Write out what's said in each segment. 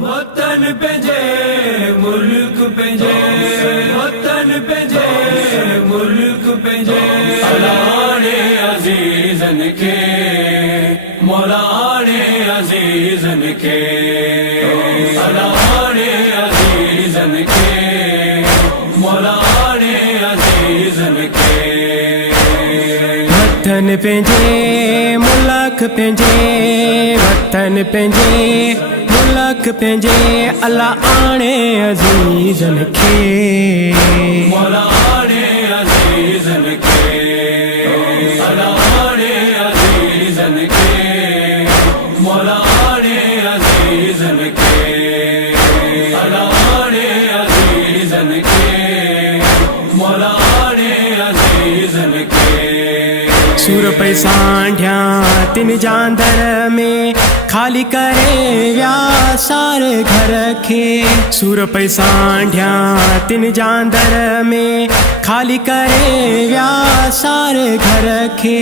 وطن پنجے ملک پنجے وطن پنجے ملک پنجے مولانے عزیزن کے مولانے عزیزن کے مولانے عزیزن کے مولانے عزیزن کے وطن پنجے ملک پنجے وطن پنجے ملک پنجے اللہ آنے عزیزن کے مولانے عزیزن کے مولانے عزیزن کے مولانے عزیزن کے مولانے عزیزن کے مولانے عزیزن کے سور پیسانڈیاں تین جاندر میں خالی کرے ویا سارے گھر کے سور پیسانڈیاں تین جاندر میں خالی کرے ویا سارے گھر کے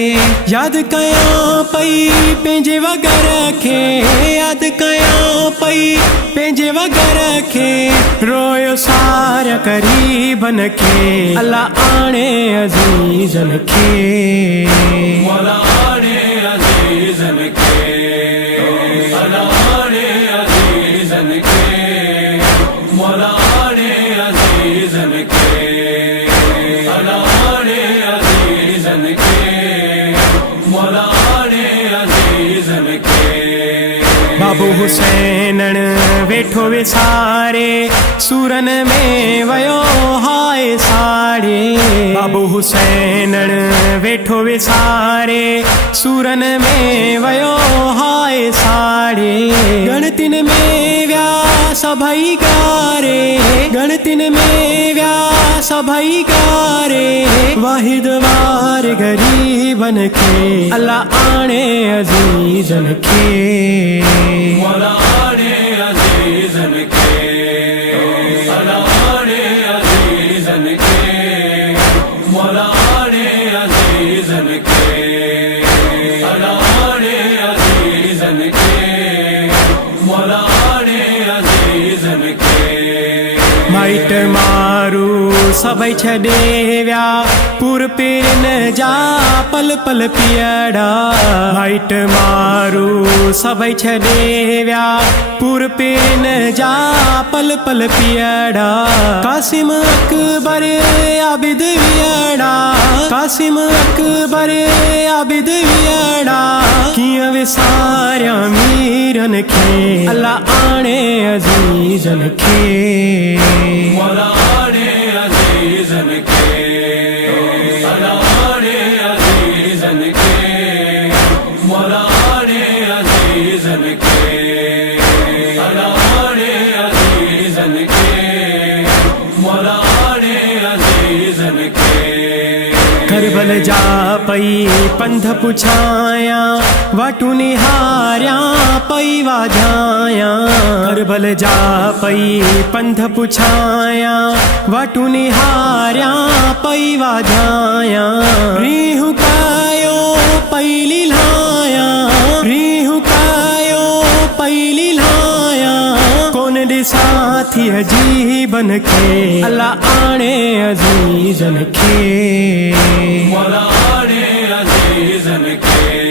یاد کیاں پئی پنجے وگر کے یاد کیاں پئی پنجے وگر کے رویو سارا قریبن کے اللہ آنے عزیزن کے مولانے عزیزن کے مولانے عزیزن کے مولانے عزیزن کے مولانے عزیزن کے مولانے عزیزن کے بابو حسین ویٹھو وے سارے سورن میں ویو ہائے ساڑے بابو حسین ویٹھو وے سارے سورن میں ویو ہائے ساڑے گنتن میں ویا سبھائی گارے گنتن میں ویا سبھائی گارے واحد وار غریبن کے اللہ آنے عزیزن کے مولانے عزیزن کے مولانے عزیزن کے مولانے عزیزن کے مولانے عزیزن کے مولانے عزیزن کے مائٹ مارو سبھائی چھڈے ویا پور پیرن جا پل پل پیڑا مائٹ مارو سبھائی چھڈے ویا پور پیرن جا پل پل پیڑا قاسم اکبر عابد ویڑا قاسم اکبر عابد ویڑا کیاں وے سارا میرن کے اللہ آنے عزیزن کے مولانے عزیزن کے مولانے عزیزن کے مولانے عزیزن کے مولانے عزیزن کے مولانے عزیزن کے کربل جا پئی پندھ پچھایا واٹو نہاریاں پئی واجھایا کربل جا پئی پندھ پچھایا واٹو نہاریاں پئی واجھایا ریح کایو پئی لیلایا ریح کایو پئی لیلایا کون دے ساتھی عجیبن کے اللہ آنے عزیزن کے مولانے عزیزن کے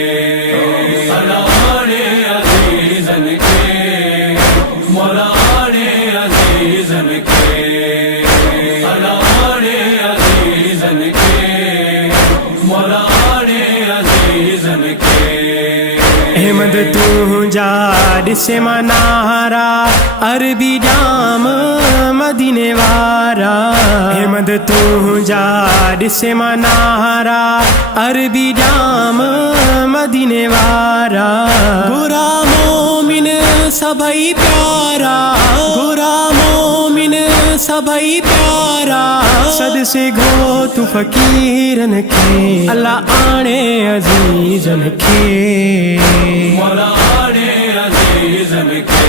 مولانے عزیزن کے مولانے عزیزن کے مولانے عزیزن کے مولانے عزیزن کے احمد تو جا ڈسے منارا عربی جام مدینے وارا احمد تو جا ڈسے منارا عربی جام مدینے وارا گورا مومن سبھائی پیارا گورا مومن سبھائی پیارا صد سے گھو تو فقیرن کے اللہ آنے عزیزن کے مولانے عزیزن کے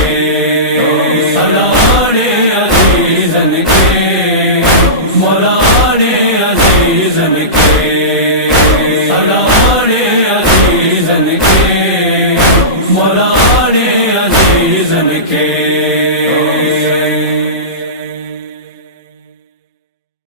مولانے عزیزن کے مولانے عزیزن کے مولانے عزیزن کے مولانے عزیزن کے کے